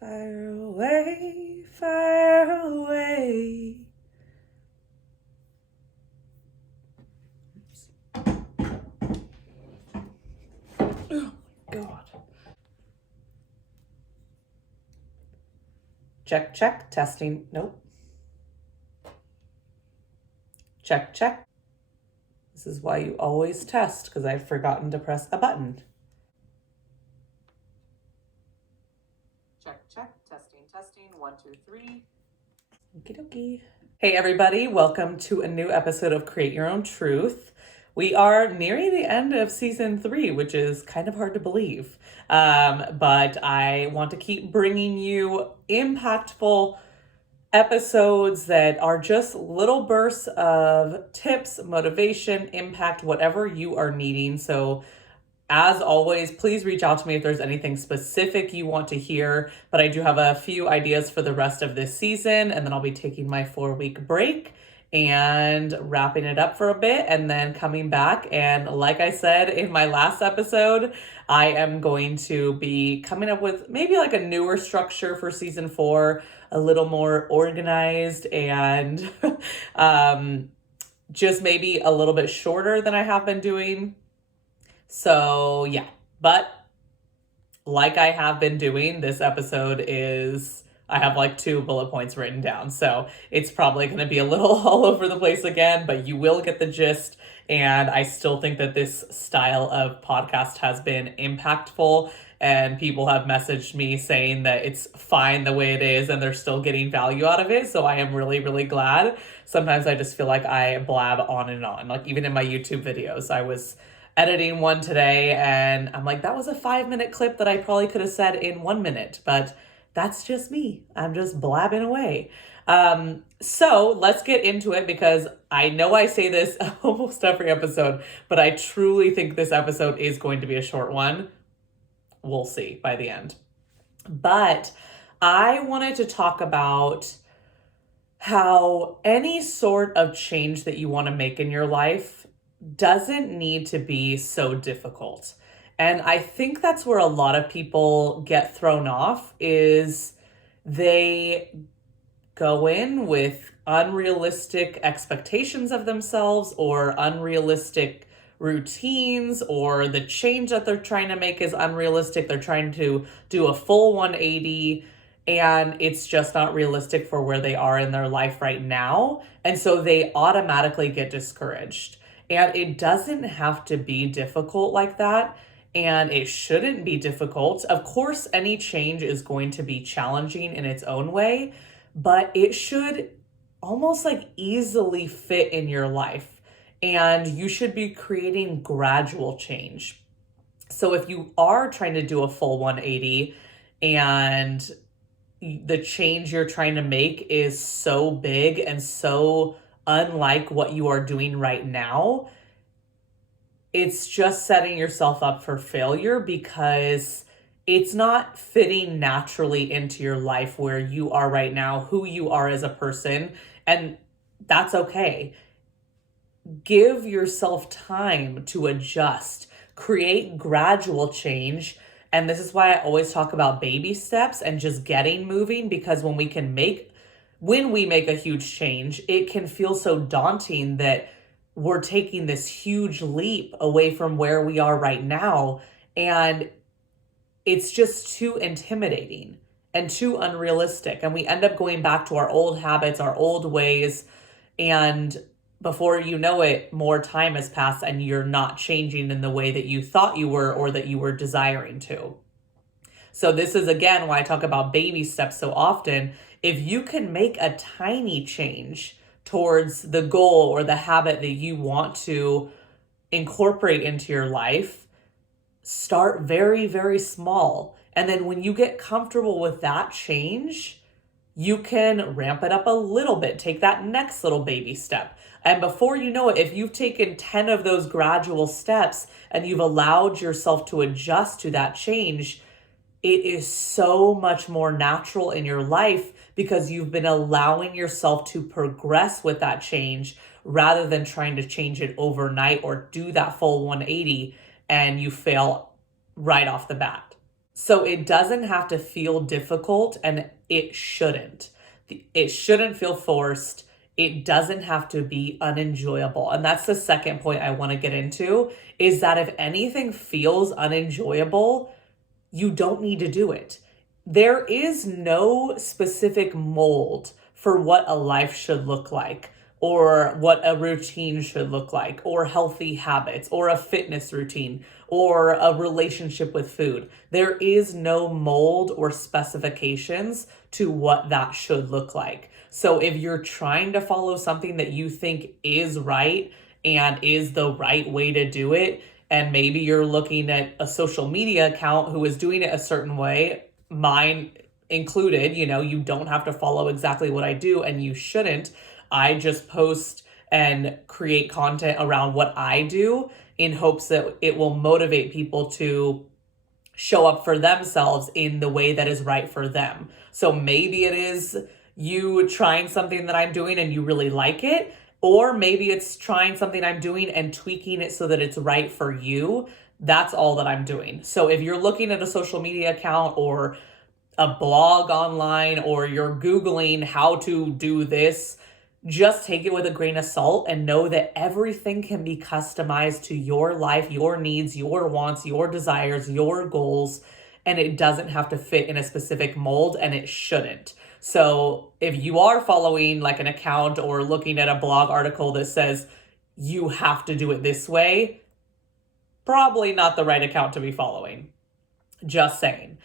Fire away, fire away. Oh my God. Check, check, testing. Nope. Check, check. This is why you always test, because I've forgotten to press a button. Check, check, testing, testing. 1, 2, 3. Okie dokie. Hey everybody, welcome to a new episode of Create Your Own Truth. We are nearing the end of season 3, which is kind of hard to believe. But I want to keep bringing you impactful episodes that are just little bursts of tips, motivation, impact, whatever you are needing. So as always, please reach out to me if there's anything specific you want to hear. But I do have a few ideas for the rest of this season, and then I'll be taking my 4-week break and wrapping it up for a bit and then coming back. And like I said in my last episode, I am going to be coming up with maybe like a newer structure for season 4, a little more organized and just maybe a little bit shorter than I have been doing. So yeah, but like I have been doing, this episode I have like 2 bullet points written down. So it's probably going to be a little all over the place again, but you will get the gist. And I still think that this style of podcast has been impactful, and people have messaged me saying that it's fine the way it is and they're still getting value out of it. So I am really, really glad. Sometimes I just feel like I blab on and on. Like even in my YouTube videos, I was editing one today and I'm like, that was a 5-minute clip that I probably could have said in 1 minute, but that's just me. I'm just blabbing away. So let's get into it, because I know I say this almost every episode, but I truly think this episode is going to be a short one. We'll see by the end. But I wanted to talk about how any sort of change that you want to make in your life doesn't need to be so difficult. And I think that's where a lot of people get thrown off, is they go in with unrealistic expectations of themselves or unrealistic routines, or the change that they're trying to make is unrealistic. They're trying to do a full 180 and it's just not realistic for where they are in their life right now. And so they automatically get discouraged. And it doesn't have to be difficult like that. And it shouldn't be difficult. Of course, any change is going to be challenging in its own way, but it should almost like easily fit in your life. And you should be creating gradual change. So if you are trying to do a full 180 and the change you're trying to make is so big and so unlike what you are doing right now, it's just setting yourself up for failure, because it's not fitting naturally into your life where you are right now, who you are as a person, and that's okay. Give yourself time to adjust, create gradual change. And this is why I always talk about baby steps and just getting moving, because when we make a huge change, it can feel so daunting that we're taking this huge leap away from where we are right now. And it's just too intimidating and too unrealistic. And we end up going back to our old habits, our old ways. And before you know it, more time has passed and you're not changing in the way that you thought you were or that you were desiring to. So this is, again, why I talk about baby steps so often. If you can make a tiny change towards the goal or the habit that you want to incorporate into your life, start very, very small. And then when you get comfortable with that change, you can ramp it up a little bit, take that next little baby step. And before you know it, if you've taken 10 of those gradual steps and you've allowed yourself to adjust to that change, it is so much more natural in your life, because you've been allowing yourself to progress with that change rather than trying to change it overnight or do that full 180 and you fail right off the bat. So it doesn't have to feel difficult, and it shouldn't. It shouldn't feel forced. It doesn't have to be unenjoyable. And that's the second point I want to get into, is that if anything feels unenjoyable, you don't need to do it. There is no specific mold for what a life should look like, or what a routine should look like, or healthy habits, or a fitness routine, or a relationship with food. There is no mold or specifications to what that should look like. So if you're trying to follow something that you think is right and is the right way to do it, and maybe you're looking at a social media account who is doing it a certain way, mine included, you don't have to follow exactly what I do, and you shouldn't. I just post and create content around what I do in hopes that it will motivate people to show up for themselves in the way that is right for them. So maybe it is you trying something that I'm doing and you really like it, or maybe it's trying something I'm doing and tweaking it so that it's right for you. That's all that I'm doing. So if you're looking at a social media account or a blog online, or you're Googling how to do this, just take it with a grain of salt and know that everything can be customized to your life, your needs, your wants, your desires, your goals, and it doesn't have to fit in a specific mold, and it shouldn't. So if you are following like an account or looking at a blog article that says you have to do it this way, probably not the right account to be following. Just saying.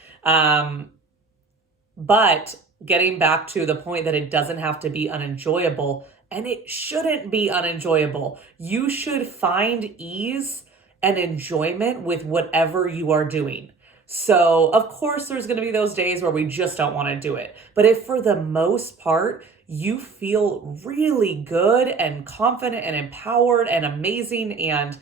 But getting back to the point that it doesn't have to be unenjoyable, and it shouldn't be unenjoyable. You should find ease and enjoyment with whatever you are doing. So, of course, there's going to be those days where we just don't want to do it. But if for the most part, you feel really good and confident and empowered and amazing, and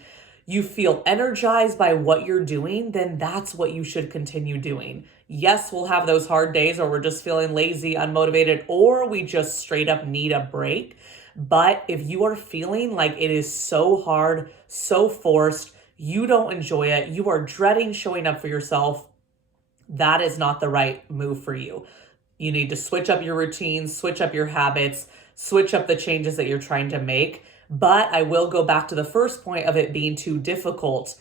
you feel energized by what you're doing, then that's what you should continue doing. Yes, we'll have those hard days where we're just feeling lazy, unmotivated, or we just straight up need a break. But if you are feeling like it is so hard, so forced, you don't enjoy it, you are dreading showing up for yourself, that is not the right move for you. You need to switch up your routines, switch up your habits, switch up the changes that you're trying to make. But I will go back to the first point of it being too difficult.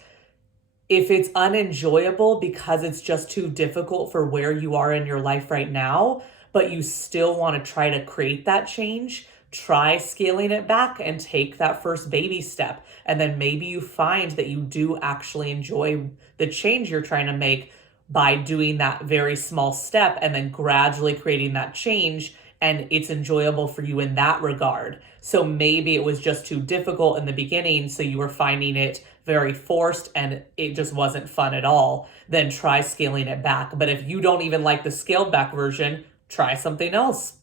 If it's unenjoyable because it's just too difficult for where you are in your life right now, but you still want to try to create that change, try scaling it back and take that first baby step. And then maybe you find that you do actually enjoy the change you're trying to make by doing that very small step and then gradually creating that change. And it's enjoyable for you in that regard. So maybe it was just too difficult in the beginning, so you were finding it very forced and it just wasn't fun at all. Then try scaling it back. But if you don't even like the scaled back version, try something else.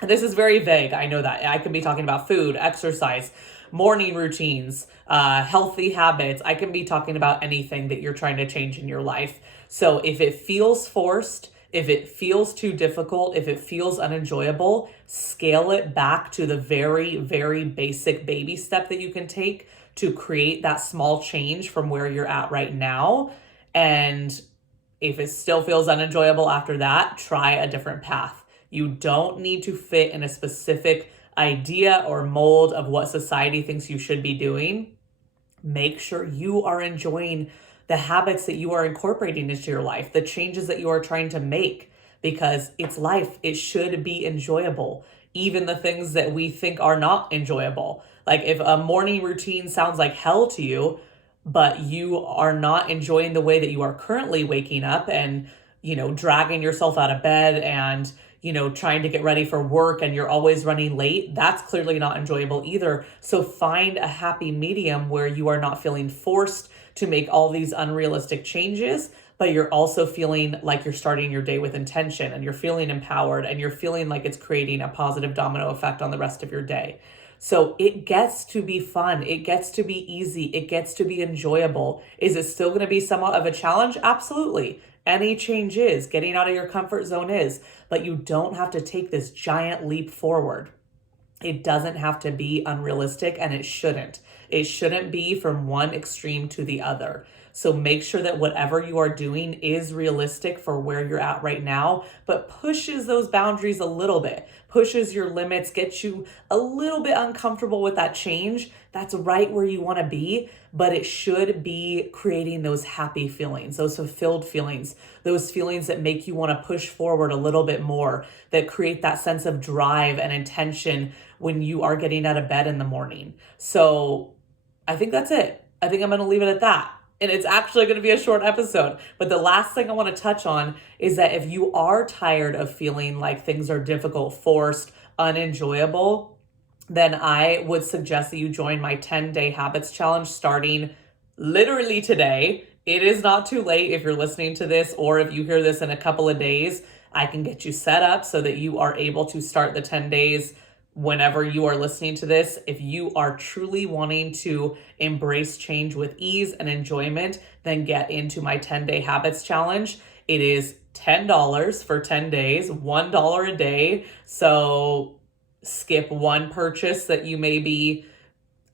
And this is very vague. I know that. I could be talking about food, exercise, morning routines, healthy habits. I can be talking about anything that you're trying to change in your life. So if it feels forced, if it feels too difficult, if it feels unenjoyable, scale it back to the very, very basic baby step that you can take to create that small change from where you're at right now. And if it still feels unenjoyable after that, try a different path. You don't need to fit in a specific idea or mold of what society thinks you should be doing. Make sure you are enjoying the habits that you are incorporating into your life, the changes that you are trying to make, because it's life. It should be enjoyable. Even the things that we think are not enjoyable. Like if a morning routine sounds like hell to you, but you are not enjoying the way that you are currently waking up and, dragging yourself out of bed and, trying to get ready for work and you're always running late, that's clearly not enjoyable either. So find a happy medium where you are not feeling forced to make all these unrealistic changes, but you're also feeling like you're starting your day with intention and you're feeling empowered and you're feeling like it's creating a positive domino effect on the rest of your day. So it gets to be fun. It gets to be easy. It gets to be enjoyable. Is it still going to be somewhat of a challenge? Absolutely. Any change is. Getting out of your comfort zone is. But you don't have to take this giant leap forward. It doesn't have to be unrealistic, and it shouldn't. It shouldn't be from one extreme to the other. So make sure that whatever you are doing is realistic for where you're at right now, but pushes those boundaries a little bit, pushes your limits, gets you a little bit uncomfortable with that change. That's right where you want to be, but it should be creating those happy feelings, those fulfilled feelings, those feelings that make you want to push forward a little bit more, that create that sense of drive and intention when you are getting out of bed in the morning. So I think that's it. I think I'm going to leave it at that. And it's actually going to be a short episode. But the last thing I want to touch on is that if you are tired of feeling like things are difficult, forced, unenjoyable, then I would suggest that you join my 10-day habits challenge starting literally today. It is not too late if you're listening to this, or if you hear this in a couple of days, I can get you set up so that you are able to start the 10 days whenever you are listening to this. If you are truly wanting to embrace change with ease and enjoyment, then get into my 10-day habits challenge. It is $10 for 10 days, $1 a day. So skip one purchase that you may be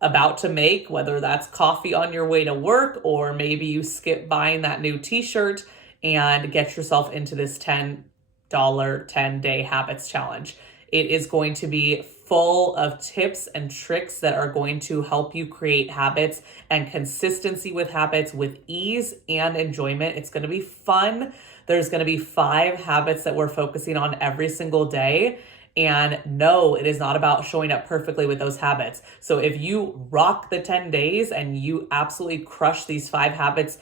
about to make, whether that's coffee on your way to work, or maybe you skip buying that new t-shirt and get yourself into this $10 10-day habits challenge. It is going to be full of tips and tricks that are going to help you create habits and consistency with habits with ease and enjoyment. It's going to be fun. There's going to be 5 habits that we're focusing on every single day. And no, it is not about showing up perfectly with those habits. So if you rock the 10 days and you absolutely crush these 5 habits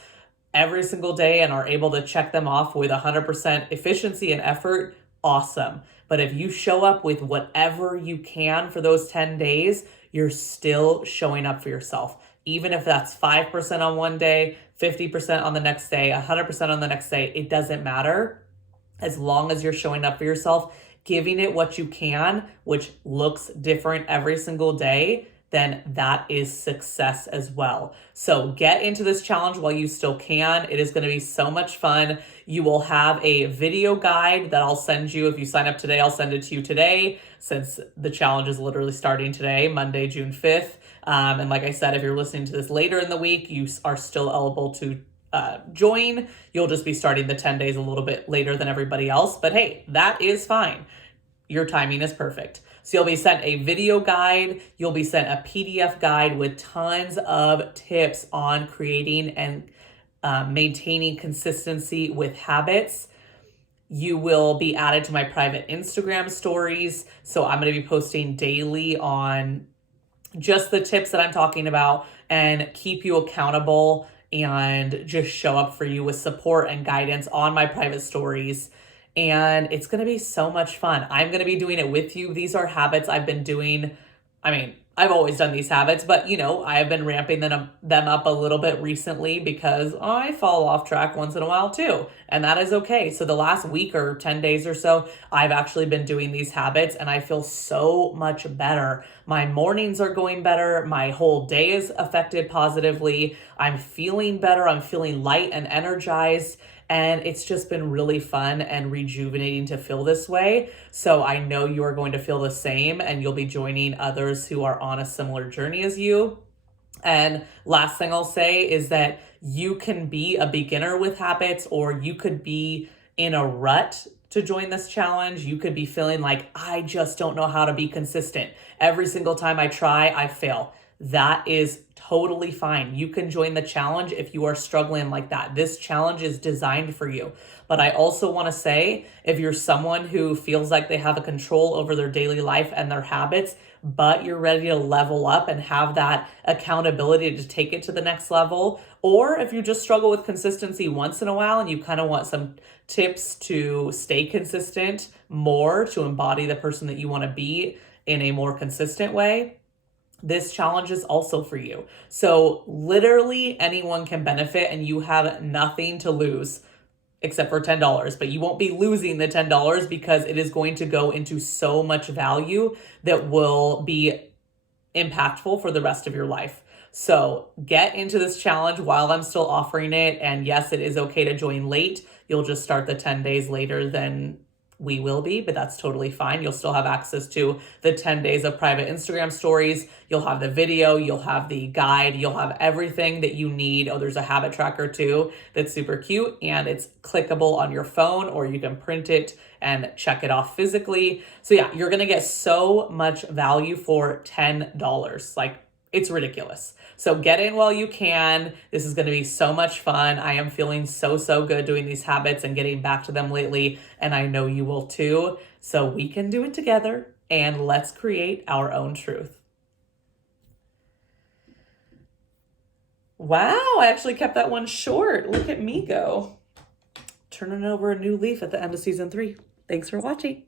every single day and are able to check them off with 100% efficiency and effort, awesome. But if you show up with whatever you can for those 10 days, you're still showing up for yourself. Even if that's 5% on one day, 50% on the next day, 100% on the next day, it doesn't matter. As long as you're showing up for yourself, giving it what you can, which looks different every single day, then that is success as well. So get into this challenge while you still can. It is going to be so much fun. You will have a video guide that I'll send you. If you sign up today, I'll send it to you today, since the challenge is literally starting today, Monday, June 5th. And like I said, if you're listening to this later in the week, you are still eligible to join. You'll just be starting the 10 days a little bit later than everybody else. But hey, that is fine. Your timing is perfect. So you'll be sent a video guide. You'll be sent a PDF guide with tons of tips on creating and maintaining consistency with habits. You will be added to my private Instagram stories. So I'm going to be posting daily on just the tips that I'm talking about and keep you accountable and just show up for you with support and guidance on my private stories. And it's going to be so much fun. I'm going to be doing it with you. These are habits I've been doing. I mean, I've always done these habits, but I've been ramping them up a little bit recently because I fall off track once in a while too. And that is okay. So the last week or 10 days or so, I've actually been doing these habits and I feel so much better. My mornings are going better. My whole day is affected positively. I'm feeling better. I'm feeling light and energized. And it's just been really fun and rejuvenating to feel this way. So I know you are going to feel the same, and you'll be joining others who are on a similar journey as you. And last thing I'll say is that you can be a beginner with habits, or you could be in a rut to join this challenge. You could be feeling like, I just don't know how to be consistent. Every single time I try, I fail. That is totally fine. You can join the challenge if you are struggling like that. This challenge is designed for you. But I also want to say, if you're someone who feels like they have a control over their daily life and their habits, but you're ready to level up and have that accountability to take it to the next level, or if you just struggle with consistency once in a while and you kind of want some tips to stay consistent more, to embody the person that you want to be in a more consistent way, this challenge is also for you. So literally anyone can benefit, and you have nothing to lose except for $10, but you won't be losing the $10 because it is going to go into so much value that will be impactful for the rest of your life. So get into this challenge while I'm still offering it. And yes, it is okay to join late. You'll just start the 10 days later than we will be, but that's totally fine. You'll still have access to the 10 days of private Instagram stories. You'll have the video, you'll have the guide, you'll have everything that you need. Oh, there's a habit tracker too that's super cute, and it's clickable on your phone, or you can print it and check it off physically. So yeah, you're gonna get so much value for $10. Like, it's ridiculous. So get in while you can. This is going to be so much fun. I am feeling so good doing these habits and getting back to them lately, and I know you will too. So we can do it together, and let's create our own truth. Wow, I actually kept that one short. Look at me go. Turning over a new leaf at the end of season 3. Thanks for watching.